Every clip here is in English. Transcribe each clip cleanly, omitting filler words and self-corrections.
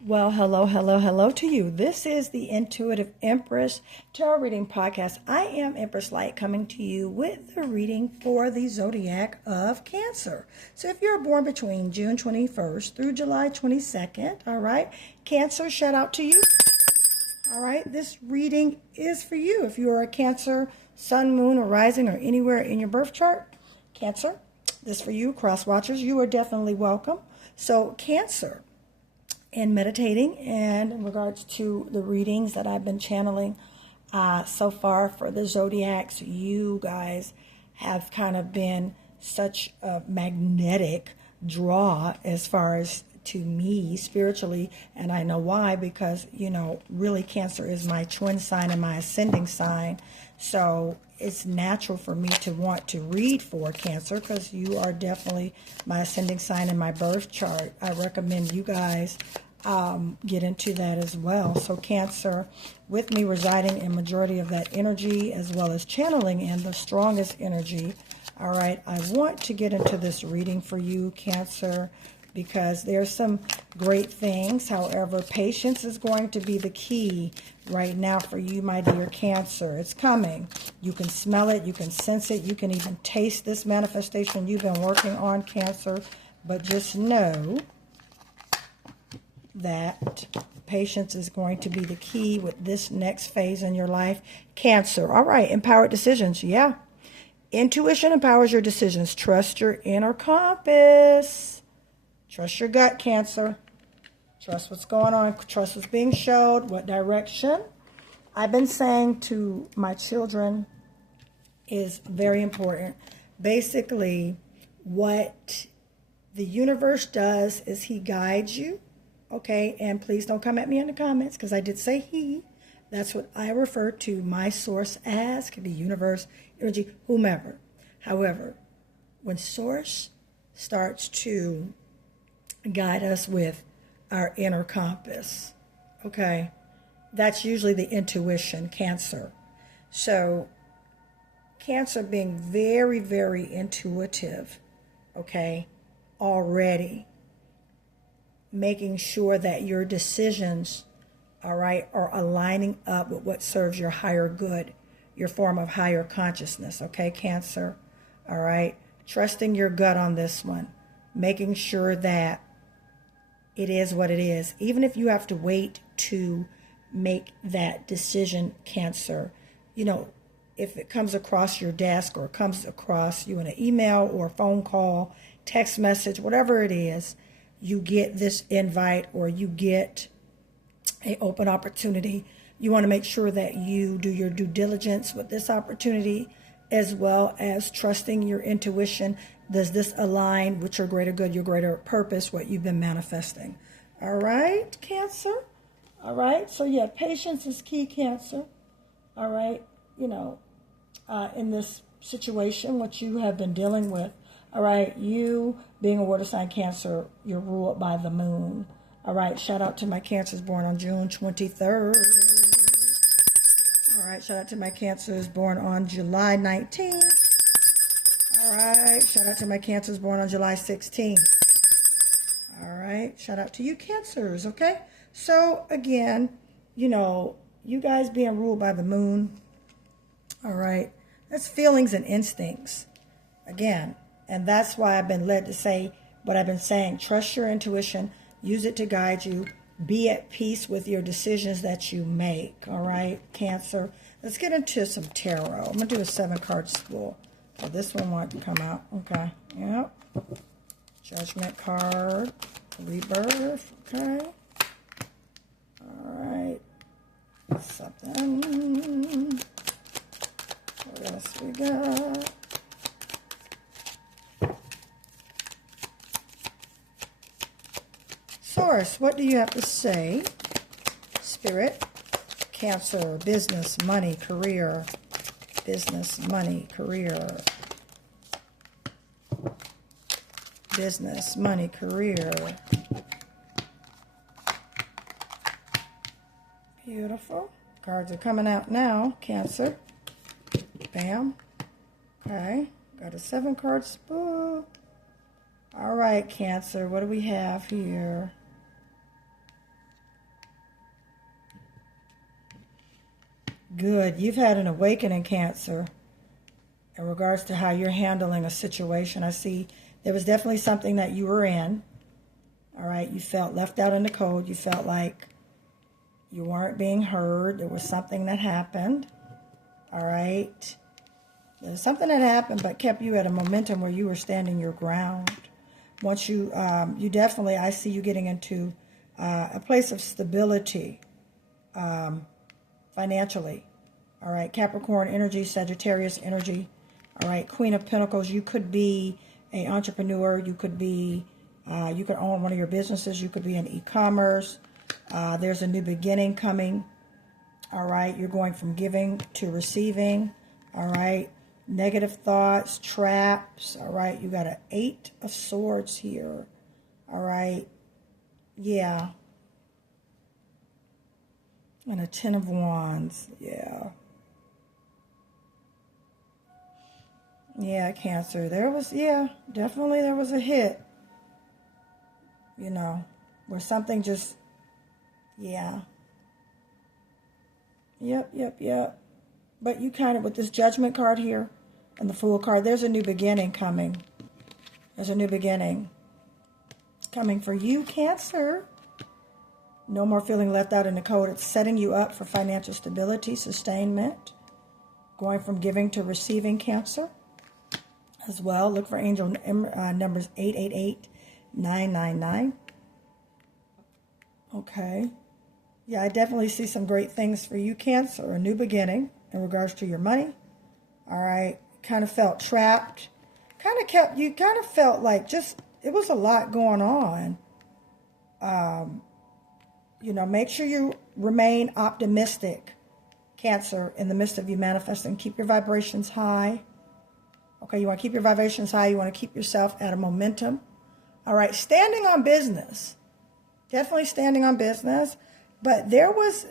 Well, hello, hello, hello to you. This is the Intuitive Empress Tarot Reading Podcast. I am Empress Light coming to you with the reading for the zodiac of Cancer. So if you're born between June 21st through July 22nd, all right, Cancer, shout out to you. All right, this reading is for you. If you are a Cancer, Sun, Moon, or Rising, or anywhere in your birth chart, Cancer, this for you. Cross watchers, you are definitely welcome. So Cancer, in meditating and in regards to the readings that I've been channeling so far for the zodiacs, you guys have kind of been such a magnetic draw as far as to me spiritually, and I know why, because really Cancer is my twin sign and my ascending sign, so it's natural for me to want to read for Cancer because you are definitely my ascending sign in my birth chart. I recommend you guys get into that as well. So Cancer, with me residing in majority of that energy as well as channeling in the strongest energy. All right, I want to get into this reading for you, Cancer, because there's some great things. However, patience is going to be the key right now for you, my dear Cancer. It's coming. You can smell it. You can sense it. You can even taste this manifestation you've been working on, Cancer. But just know that patience is going to be the key with this next phase in your life. Cancer. All right, empowered decisions. Yeah. Intuition empowers your decisions. Trust your inner compass. Trust your gut, Cancer. Trust what's going on. Trust what's being showed. What direction. I've been saying to my children is very important. Basically, what the universe does is he guides you. Okay, and please don't come at me in the comments because I did say he. That's what I refer to my source as, could be universe, energy, whomever. However, when source starts to guide us with our inner compass, okay, that's usually the intuition, Cancer. So Cancer being very, very intuitive, okay, already, making sure that your decisions, all right, are aligning up with what serves your higher good, your form of higher consciousness, okay, Cancer? All right, trusting your gut on this one, making sure that it is what it is. Even if you have to wait to make that decision, Cancer, if it comes across your desk or comes across you in an email or phone call, text message, whatever it is, you get this invite or you get an open opportunity, you want to make sure that you do your due diligence with this opportunity, as well as trusting your intuition. Does this align with your greater good, your greater purpose, what you've been manifesting? All right, Cancer? All right, so yeah, patience is key, Cancer. All right, in this situation, what you have been dealing with. All right, you being a water sign, Cancer, you're ruled by the moon. All right, shout out to my Cancers born on June 23rd. All right, shout out to my Cancers born on July 19th. All right, shout out to my Cancers born on July 16th. All right, shout out to you, Cancers, okay? So, again, you guys being ruled by the moon, all right, that's feelings and instincts. Again, and that's why I've been led to say what I've been saying. Trust your intuition. Use it to guide you. Be at peace with your decisions that you make. All right, Cancer. Let's get into some tarot. I'm going to do a 7-card spool. So this one wants to come out. Okay. Yep. Judgment card. Rebirth. Okay. All right. Something. What else we got? Source, what do you have to say? Spirit, Cancer, business, money, career. Business, money, career. Business, money, career. Beautiful. Cards are coming out now, Cancer. Bam. Okay. Got a 7-card spool. All right, Cancer, what do we have here? Good. You've had an awakening, Cancer, in regards to how you're handling a situation. I see there was definitely something that you were in. All right. You felt left out in the cold. You felt like you weren't being heard. There was something that happened. All right. There's something that happened but kept you at a momentum where you were standing your ground. Once you definitely, I see you getting into a place of stability financially. All right. Capricorn energy, Sagittarius energy. All right. Queen of Pentacles. You could be an entrepreneur. You could be, you could own one of your businesses. You could be in e-commerce. There's a new beginning coming. All right. You're going from giving to receiving. All right. Negative thoughts, traps. All right. You got an 8 of Swords here. All right. Yeah. And a 10 of Wands. Yeah. Yeah, Cancer. There was, yeah, definitely there was a hit. You know, where something just, yeah. Yep. But you kind of, with this Judgment card here and the Fool card, there's a new beginning coming. There's a new beginning coming for you, Cancer. No more feeling left out in the cold. It's setting you up for financial stability, sustainment, going from giving to receiving, Cancer. As well, look for angel numbers 888-999. Okay. Yeah, I definitely see some great things for you, Cancer. A new beginning in regards to your money. All right. Kind of felt trapped. You kind of felt like just, it was a lot going on. You know, make sure you remain optimistic, Cancer, in the midst of you manifesting. Keep your vibrations high. Okay, you want to keep your vibrations high. You want to keep yourself at a momentum. All right, standing on business. Definitely standing on business. But there was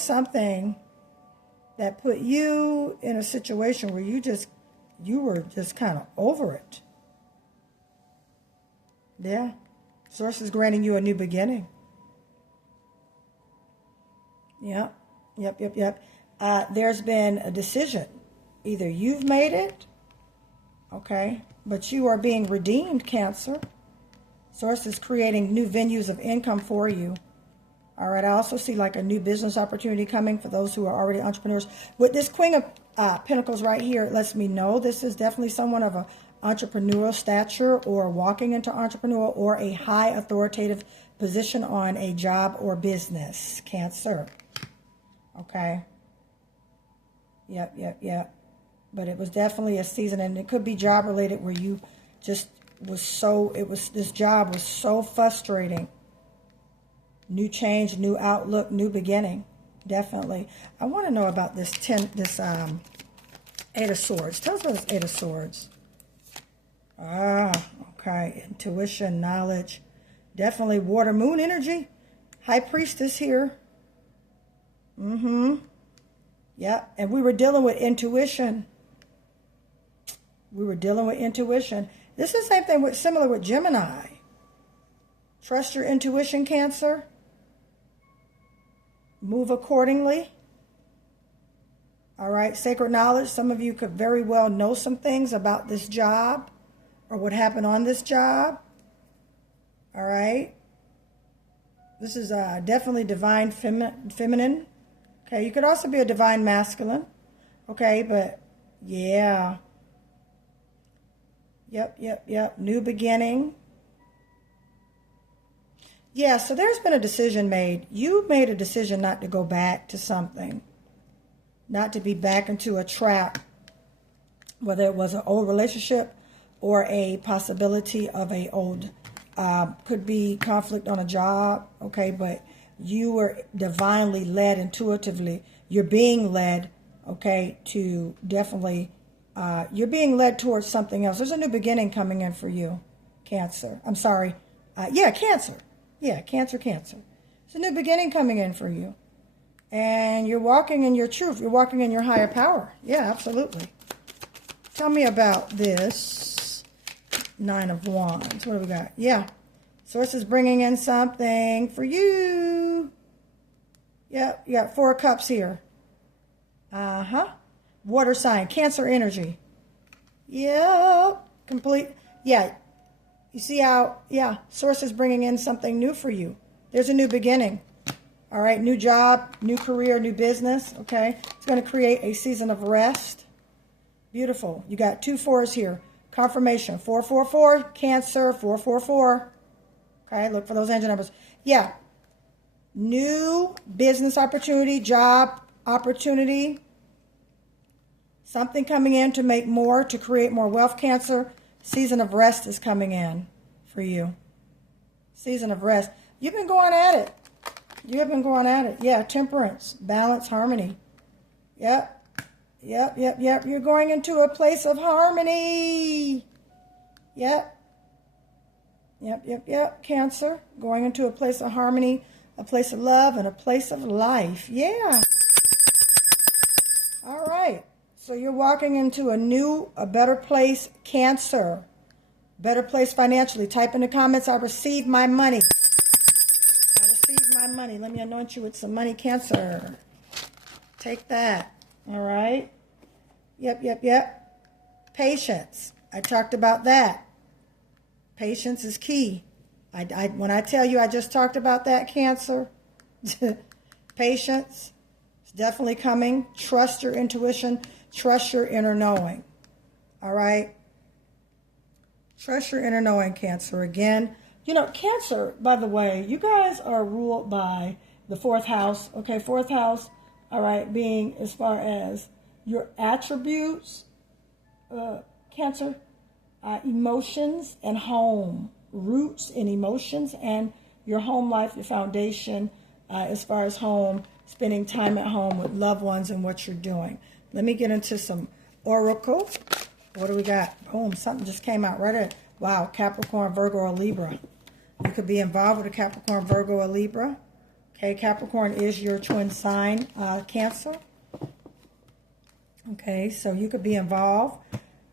something that put you in a situation where you were just kind of over it. Yeah. Source is granting you a new beginning. Yep. There's been a decision. Either you've made it, okay, but you are being redeemed, Cancer. Source is creating new venues of income for you. All right, I also see like a new business opportunity coming for those who are already entrepreneurs. With this Queen of Pentacles right here, it lets me know this is definitely someone of a entrepreneurial stature or walking into entrepreneurial or a high authoritative position on a job or business, Cancer. Okay. Yep. But it was definitely a season, and it could be job related where you just this job was so frustrating. New change, new outlook, new beginning. Definitely. I want to know about this 8 of Swords. Tell us about this 8 of Swords. Okay. Intuition, knowledge. Definitely water moon energy. High Priestess here. Yep. And we were dealing with intuition. This is the same thing similar with Gemini. Trust your intuition, Cancer. Move accordingly. All right. Sacred knowledge. Some of you could very well know some things about this job or what happened on this job. All right. This is definitely divine feminine. Okay. You could also be a divine masculine. Okay. But yeah. Yep. New beginning. Yeah, so there's been a decision made. You made a decision not to go back to something. Not to be back into a trap. Whether it was an old relationship or a possibility of a old, could be conflict on a job. Okay, but you were divinely led intuitively. You're being led, okay, to definitely... you're being led towards something else. There's a new beginning coming in for you, Cancer. I'm sorry. Cancer. Yeah, Cancer. It's a new beginning coming in for you. And you're walking in your truth. You're walking in your higher power. Yeah, absolutely. Tell me about this 9 of Wands. What do we got? Yeah. Source is bringing in something for you. Yeah, you got 4 of Cups here. Uh-huh. Water sign, Cancer energy. Yep. Complete. Yeah. You see how, yeah, Source is bringing in something new for you. There's a new beginning. All right. New job, new career, new business. Okay. It's going to create a season of rest. Beautiful. You got 2 4s here. Confirmation. 444. Cancer. 444. Okay. Look for those angel numbers. Yeah. New business opportunity, job opportunity. Something coming in to make more, to create more wealth, Cancer. Season of rest is coming in for you. Season of rest. You've been going at it. You have been going at it. Yeah, temperance, balance, harmony. Yep. Yep. You're going into a place of harmony. Yep. Cancer. Going into a place of harmony, a place of love, and a place of life. Yeah. All right. So you're walking into a better place, Cancer. Better place financially. Type in the comments, I receive my money. I receive my money. Let me anoint you with some money, Cancer. Take that. All right. Yep. Patience. I talked about that. Patience is key. When I tell you I just talked about that, Cancer, patience is definitely coming. Trust your intuition. Trust your inner knowing. All right? Trust your inner knowing, Cancer. Again, Cancer, by the way, you guys are ruled by the 4th house. Okay, 4th house, all right, being as far as your attributes, Cancer, emotions and home. Roots in emotions and your home life, your foundation, as far as home, spending time at home with loved ones and what you're doing. Let me get into some oracle. What do we got? Boom, something just came out right at, wow, Capricorn, Virgo, or Libra. You could be involved with a Capricorn, Virgo, or Libra. Okay, Capricorn is your twin sign, Cancer. Okay, so you could be involved.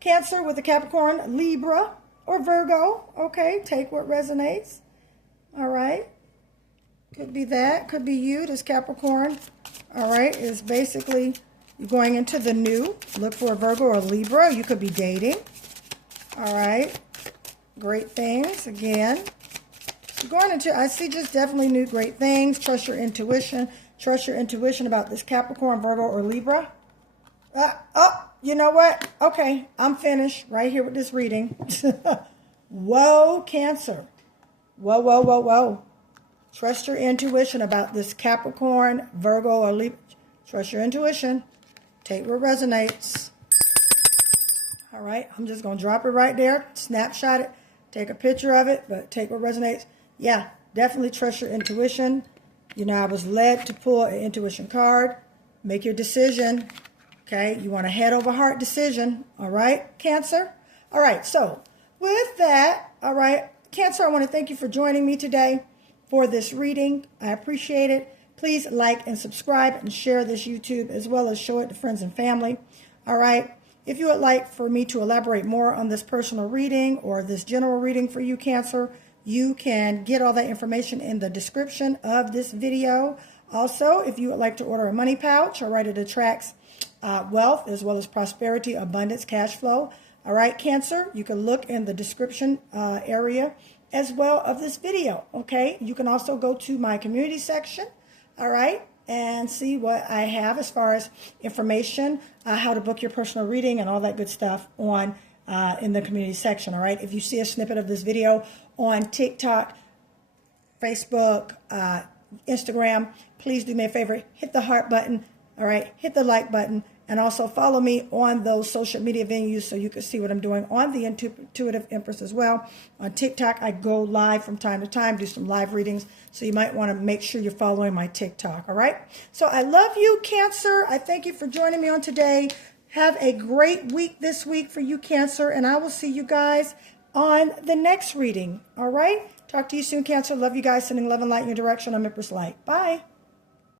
Cancer with a Capricorn, Libra, or Virgo. Okay, take what resonates. All right. Could be that. Could be you, this Capricorn. All right, is basically you're going into the new. Look for a Virgo or Libra. You could be dating. All right. Great things. Again, you're going into, I see just definitely new great things. Trust your intuition. Trust your intuition about this Capricorn, Virgo, or Libra. You know what? Okay, I'm finished right here with this reading. Whoa, Cancer. Whoa. Trust your intuition about this Capricorn, Virgo, or Libra. Trust your intuition. Take what resonates. All right, I'm just going to drop it right there. Snapshot it. Take a picture of it, but take what resonates. Yeah, definitely trust your intuition. I was led to pull an intuition card. Make your decision. Okay, you want a head over heart decision. All right, Cancer? All right, so with that, all right, Cancer, I want to thank you for joining me today for this reading. I appreciate it. Please like and subscribe and share this YouTube as well as show it to friends and family. All right, if you would like for me to elaborate more on this personal reading or this general reading for you, Cancer, you can get all that information in the description of this video. Also, if you would like to order a money pouch, all right, it attracts wealth as well as prosperity, abundance, cash flow. All right, Cancer, you can look in the description area as well of this video. Okay, you can also go to my community section, all right, and see what I have as far as information, how to book your personal reading and all that good stuff on in the community section. All right, if you see a snippet of this video on TikTok, Facebook, Instagram, please do me a favor, hit the heart button. All right, hit the like button, and also follow me on those social media venues so you can see what I'm doing on the Intuitive Empress as well. On TikTok, I go live from time to time, do some live readings, so you might want to make sure you're following my TikTok, all right? So I love you, Cancer. I thank you for joining me on today. Have a great week this week for you, Cancer, and I will see you guys on the next reading, all right? Talk to you soon, Cancer. Love you guys. Sending love and light in your direction. I'm Empress Light. Bye.